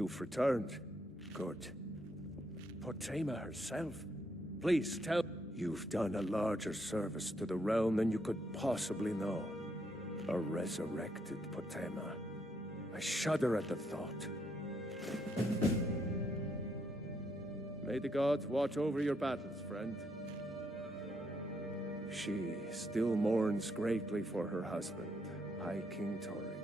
You've returned. Good. Potema herself. Please tell... You've done a larger service to the realm than you could possibly know. A resurrected Potema. I shudder at the thought. May the gods watch over your battles, friend. She still mourns greatly for her husband, High King Torrig.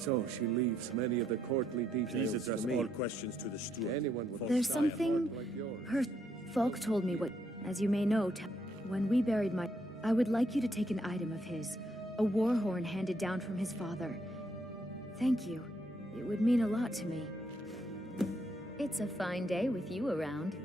So she leaves many of the courtly details Please address to me. all questions to the steward. Anyone would There's die something... apart like yours. Her... Falk told me what... As you may know, when we buried my... I would like you to take an item of his. A war horn handed down from his father. Thank you. It would mean a lot to me. It's a fine day with you around.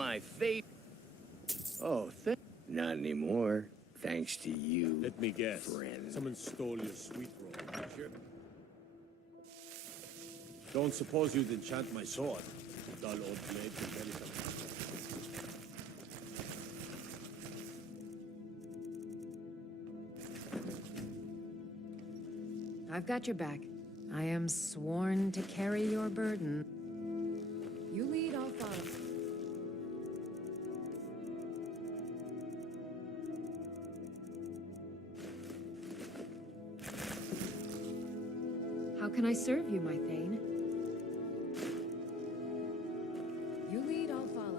My fate. Oh, not anymore. Thanks to you. Let me guess. Friend. Someone stole your sweet roll. Sure. Don't suppose you'd enchant my sword. Dull old blade can carry something. I've got your back. I am sworn to carry your burden. You lead, I'll follow. How can I serve you, my Thane? You lead, I'll follow.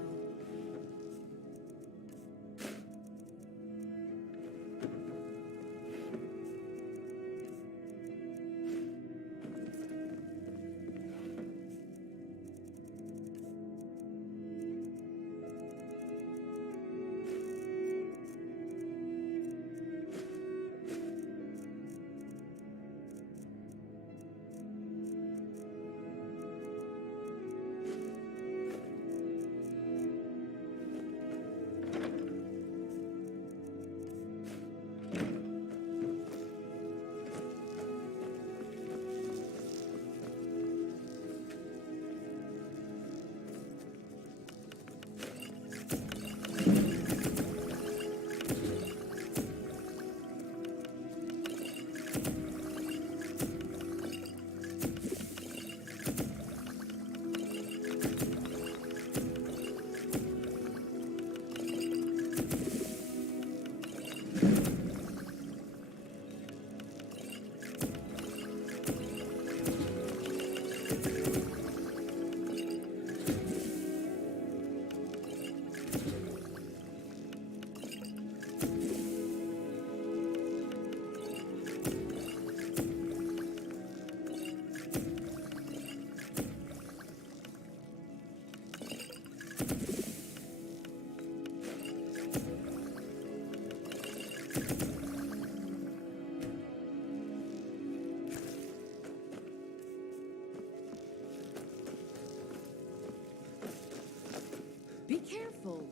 Be careful.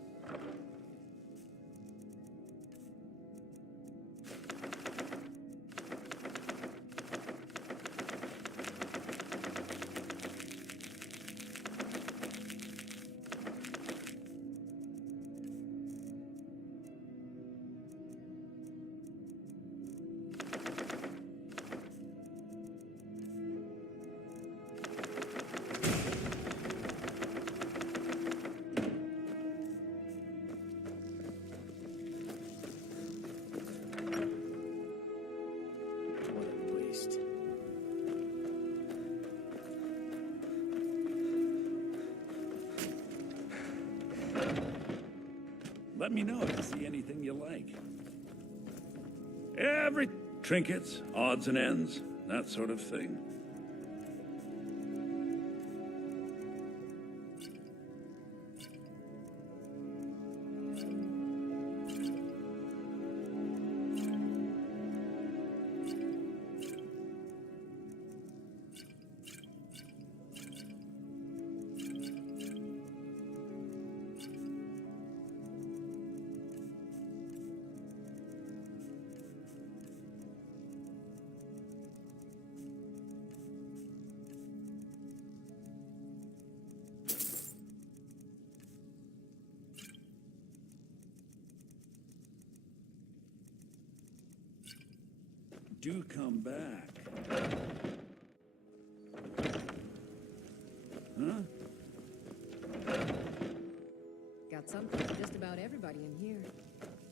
What a waste. Let me know if you see anything you like. Every trinkets, odds and ends, that sort of thing. Do come back. Huh? Got something for just about everybody in here.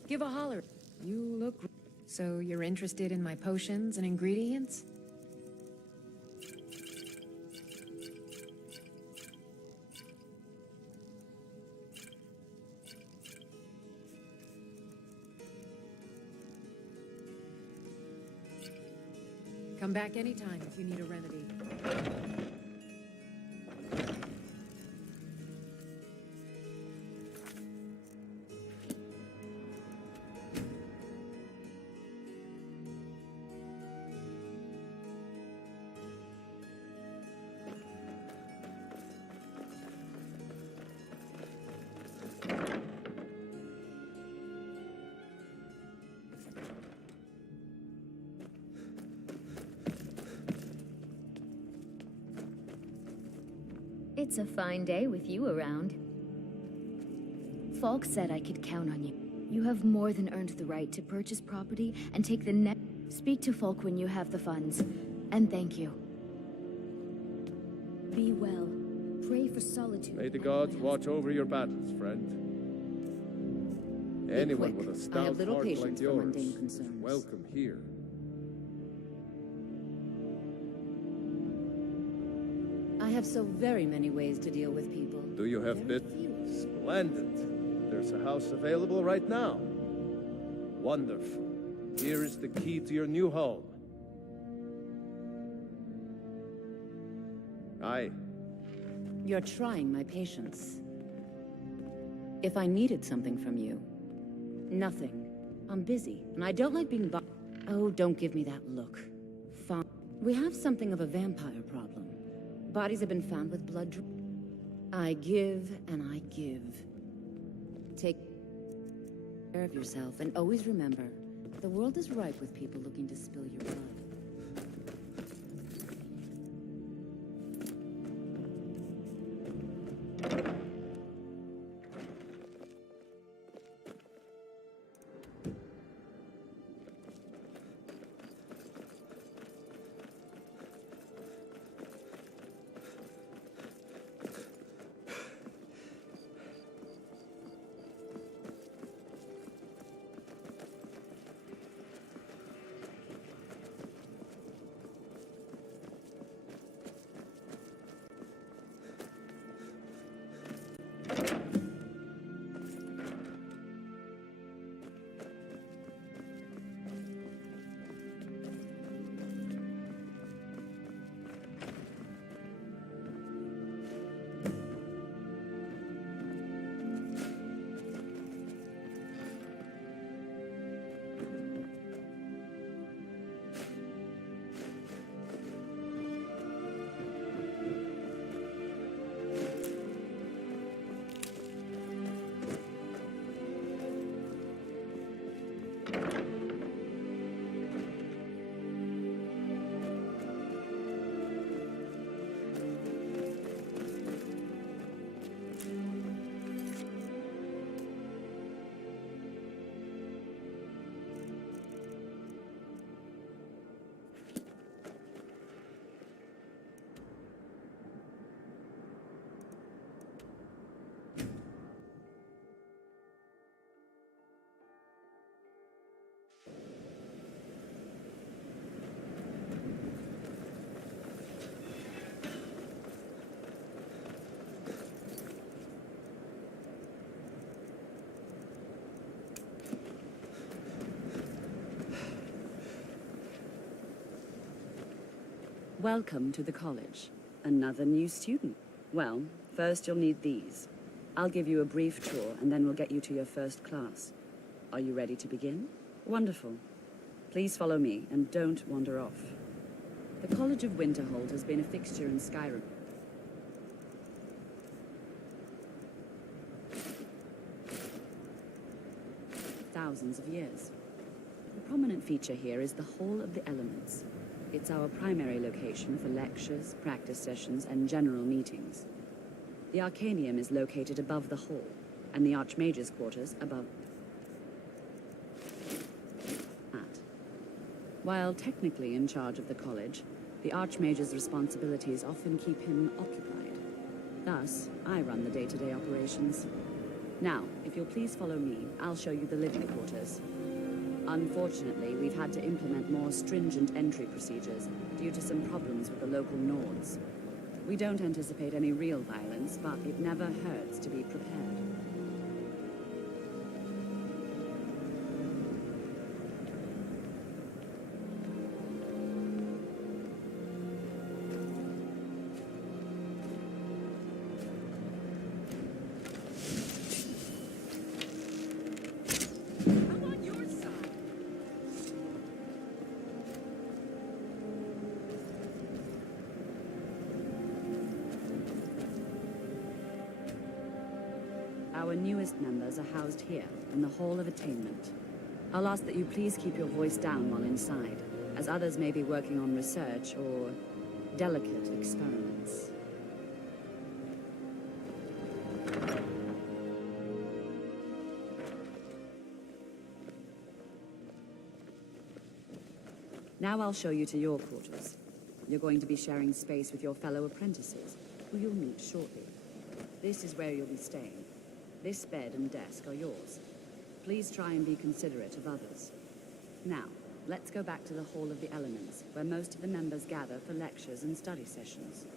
Give a holler. You look... So you're interested in my potions and ingredients? Come back anytime if you need a remedy. It's a fine day with you around. Falk said I could count on you. You have more than earned the right to purchase property and take the next... Speak to Falk when you have the funds. And thank you. Be well. Pray for solitude. May the and gods my watch over your battles, friend. Anyone quick. with a I stout have little heart like patience for yours mundane is concerns. welcome here. I have so very many ways to deal with people. Do you have Very bit? few. Splendid. There's a house available right now. Wonderful. Here is the key to your new home. Aye. You're trying my patience. If I needed something from you... Nothing. I'm busy, and I don't like being Oh, don't give me that look. Fine. We have something of a vampire problem. Bodies have been found with blood I give, and I give. Take care of yourself, and always remember, the world is ripe with people looking to spill your blood. Welcome to the college. Another new student. Well, first you'll need these. I'll give you a brief tour, and then we'll get you to your first class. Are you ready to begin? Wonderful. Please follow me, and don't wander off. The College of Winterhold has been a fixture in Skyrim. Thousands of years. The prominent feature here is the Hall of the Elements. It's our primary location for lectures, practice sessions, and general meetings. The Arcanium is located above the hall, and the Archmage's quarters above that. While technically in charge of the college, the Archmage's responsibilities often keep him occupied. Thus, I run the day-to-day operations. Now, if you'll please follow me, I'll show you the living quarters. Unfortunately, we've had to implement more stringent entry procedures due to some problems with the local Nords. We don't anticipate any real violence, but it never hurts to be prepared. Our newest members are housed here, in the Hall of Attainment. I'll ask that you please keep your voice down while inside, as others may be working on research or delicate experiments. Now I'll show you to your quarters. you're going to be sharing space with your fellow apprentices, who you'll meet shortly. This is where you'll be staying. This bed and desk are yours. Please try and be considerate of others. Now, let's go back to the Hall of the Elements, where most of the members gather for lectures and study sessions.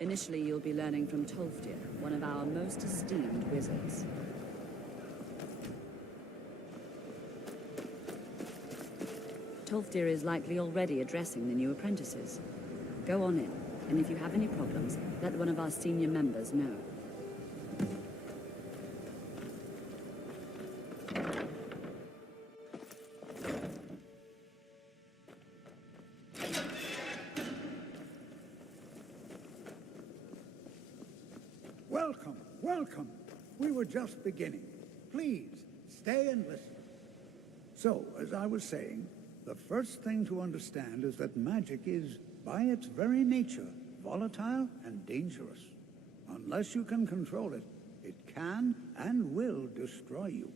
Initially, you'll be learning from Tolfdir, one of our most esteemed wizards. Tolfdir is likely already addressing the new apprentices. Go on in, and if you have any problems, let one of our senior members know. Welcome, welcome. We were just beginning. Please, stay and listen. So, as I was saying, the first thing to understand is that magic is, by its very nature, volatile and dangerous. Unless you can control it, it can and will destroy you.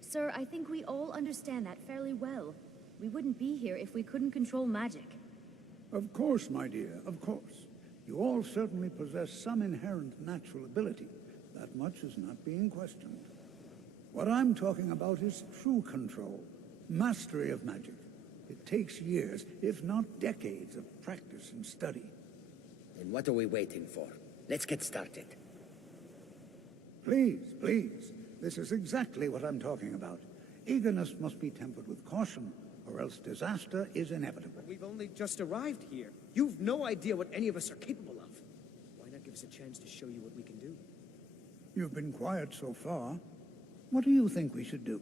Sir, I think we all understand that fairly well. We wouldn't be here if we couldn't control magic. Of course, my dear, of course. You all certainly possess some inherent natural ability. That much is not being questioned. What I'm talking about is true control, mastery of magic. It takes years, if not decades, of practice and study. Then what are we waiting for? Let's get started. Please, please. This is exactly what I'm talking about. Eagerness must be tempered with caution, or else disaster is inevitable. We've only just arrived here. You've no idea what any of us are capable of. Why not give us a chance to show you what we can do? You've been quiet so far. What do you think we should do?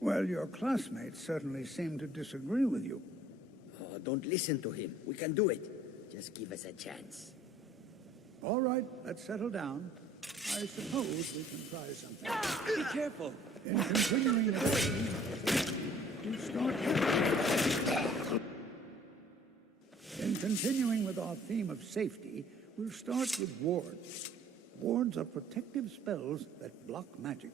Well, your classmates certainly seem to disagree with you. Oh, don't listen to him. We can do it. Just give us a chance. All right, let's settle down. I suppose we can try something. Be careful. In continuing with our theme of safety, we'll start with wards. Wards are protective spells that block magic.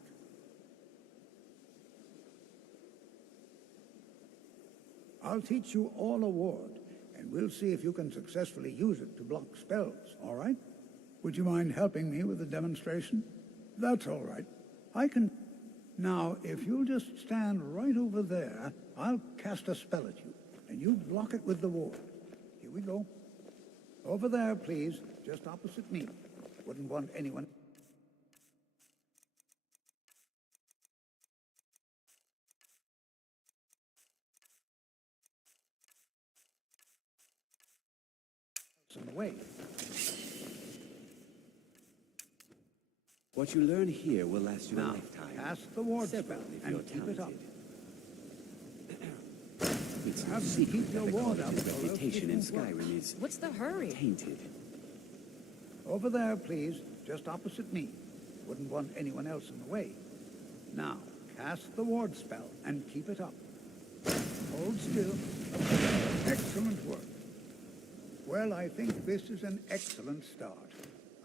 I'll teach you all a ward, and we'll see if you can successfully use it to block spells, all right? Would you mind helping me with the demonstration? That's all right. I can... Now, if you'll just stand right over there, I'll cast a spell at you, and you block it with the ward. Here we go. Over there, please, just opposite me. Wouldn't want anyone... in the way. What you learn here will last you a Now, lifetime. cast the ward spell Several if and you're keep it up. talented. It's no have to secret keep that your the ward up, college's or else reputation it in won't work. Skyrim is What's the hurry? tainted. Over there, please, just opposite me. Wouldn't want anyone else in the way. Now, cast the ward spell and keep it up. Hold still. Excellent work. Well, I think this is an excellent start.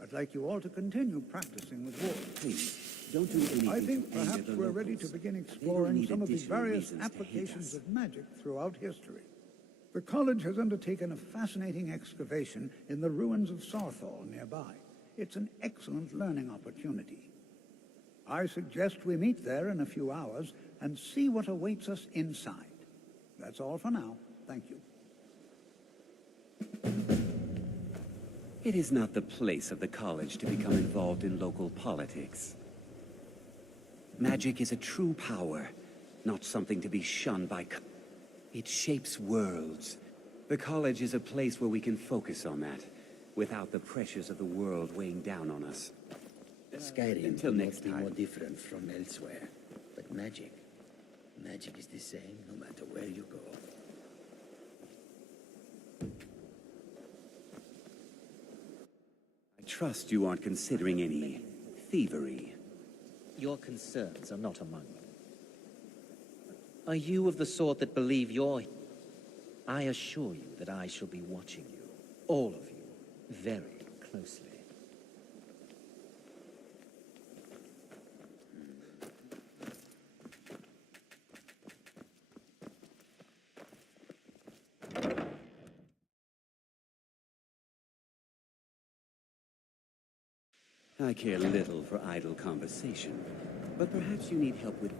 I'd like you all to continue practicing with wards. Please, don't do anything I think to anger perhaps the we're ready to locals. begin They don't exploring need some of the additional various reasons to hate applications us. of magic throughout history. The college has undertaken a fascinating excavation in the ruins of Sarthal nearby. It's an excellent learning opportunity. I suggest we meet there in a few hours and see what awaits us inside. That's all for now. Thank you. It is not the place of the college to become involved in local politics. Magic is a true power, not something to be shunned by... It shapes worlds. The college is a place where we can focus on that, without the pressures of the world weighing down on us. Skyrim Until will next not be more time. different from elsewhere. But magic is the same no matter where you go. I trust you aren't considering any thievery. Your concerns are not among them. Are you of the sort that believe you're... I assure you that I shall be watching you, all of you, very closely. I care little for idle conversation, but perhaps you need help with...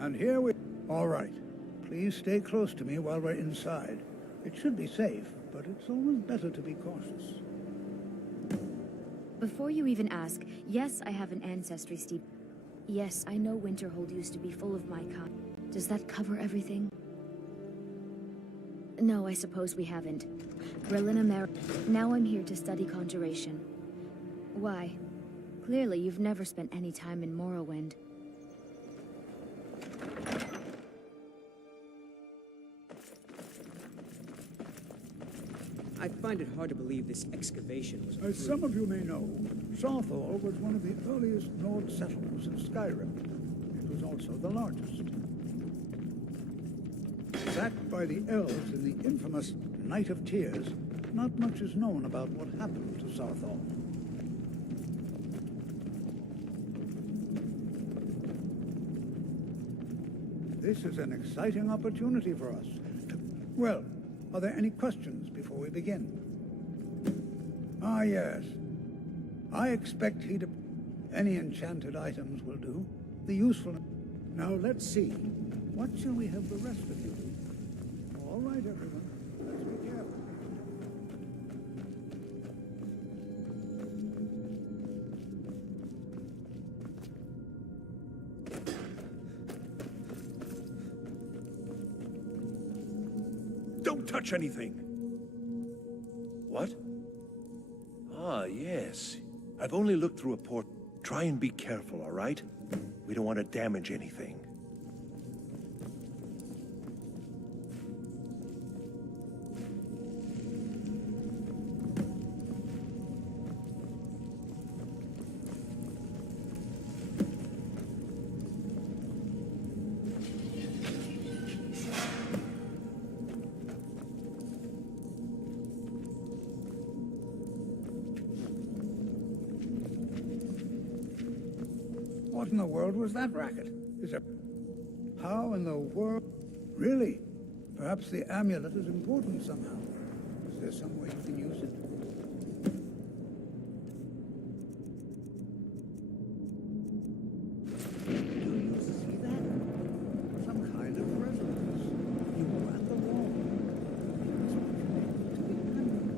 And here we... All right. Please stay close to me while we're inside. It should be safe, but it's always better to be cautious. Before you even ask, yes, I have an ancestry steep. Yes, I know Winterhold used to be full of my kind. Does that cover everything? No, I suppose we haven't. Berlin, America. Now I'm here to study conjuration. Why? Clearly, you've never spent any time in Morrowind. I find it hard to believe this excavation was... As some of you may know, Southall was one of the earliest Nord settlements of Skyrim. It was also the largest. Sacked by the elves in the infamous Night of Tears, not much is known about what happened to Southall. This is an exciting opportunity for us to... Well, are there any questions before we begin? Ah, yes. I expect he'd... Any enchanted items will do. The useful... Now, let's see. What shall we have the rest of you do? All right, everyone. Let's be careful. Don't touch anything! What? Ah, yes. I've only looked through a port. Try and be careful, all right? We don't want to damage anything. What in the world was that racket? Is it... How in the world... Really? Perhaps the amulet is important somehow. Is there some way you can use it? Do you see that? Some kind of resonance. You were at the wall. It's what you need to be remembered.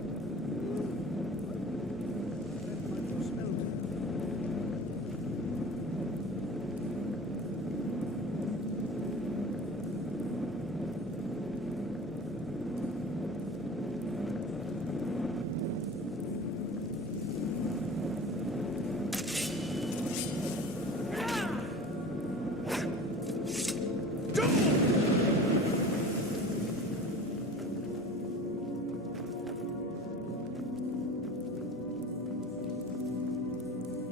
That might have smelled it.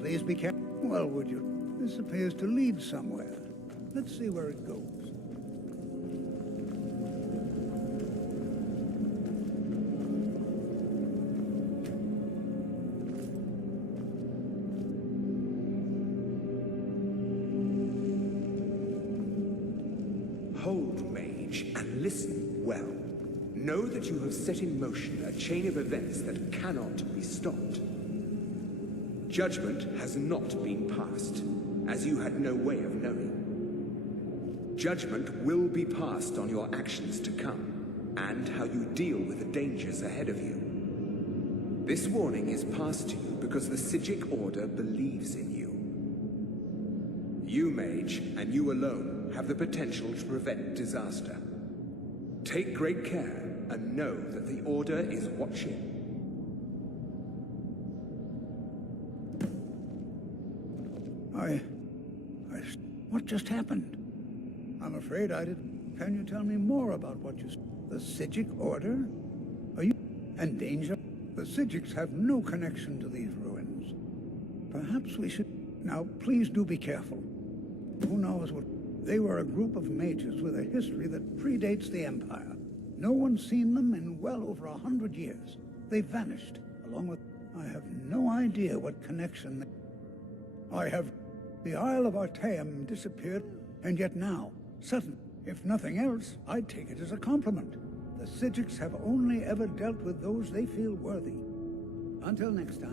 Please be careful. Well, would you? This appears to lead somewhere. Let's see where it goes. Hold, mage, and listen well. Know that you have set in motion a chain of events that cannot be stopped. Judgment has not been passed, as you had no way of knowing. Judgment will be passed on your actions to come, and how you deal with the dangers ahead of you. This warning is passed to you because the Psijic Order believes in you. You, mage, and you alone, have the potential to prevent disaster. Take great care, and know that the Order is watching. What just happened? I'm afraid I didn't. Can you tell me more about what you said? The Psijic Order? Are you... and danger? The Psijics have no connection to these ruins. Perhaps we should... Now, please do be careful. Who knows what... They were a group of mages with a history that predates the Empire. No one's seen them in well over 100 years. They vanished, along with... I have no idea what connection I have... The Isle of Artaeum disappeared, and yet now, suddenly, if nothing else, I'd take it as a compliment. The Psijics have only ever dealt with those they feel worthy. Until next time.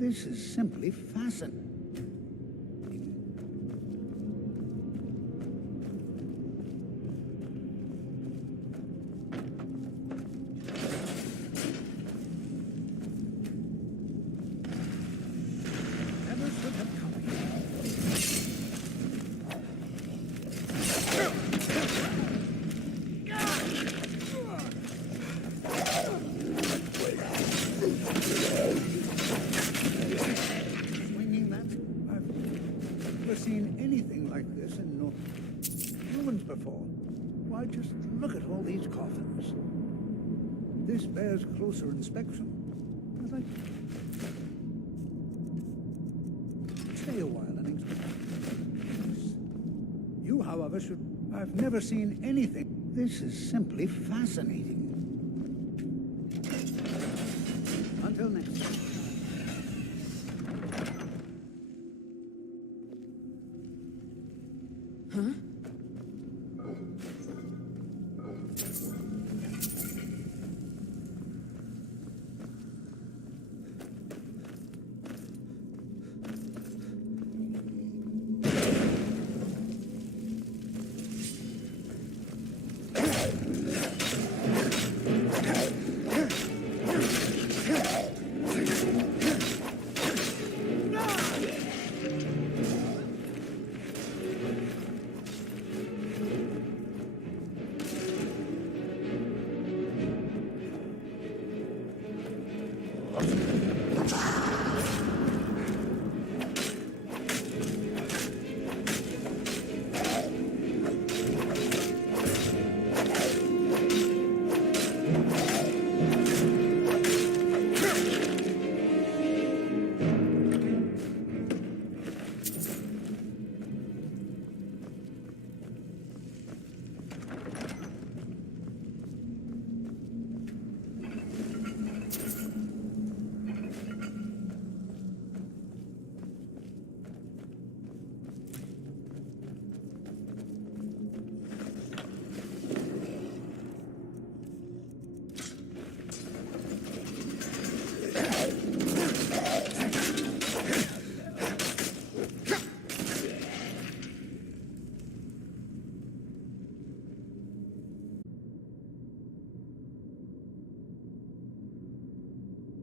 This is simply fascinating. Never should have come here. Seen anything like this in North ruins before. Why, just look at all these coffins. This bears closer inspection. I'd like to stay a while and explain. You, however, should... I've never seen anything. This is simply fascinating. Until next time. Huh?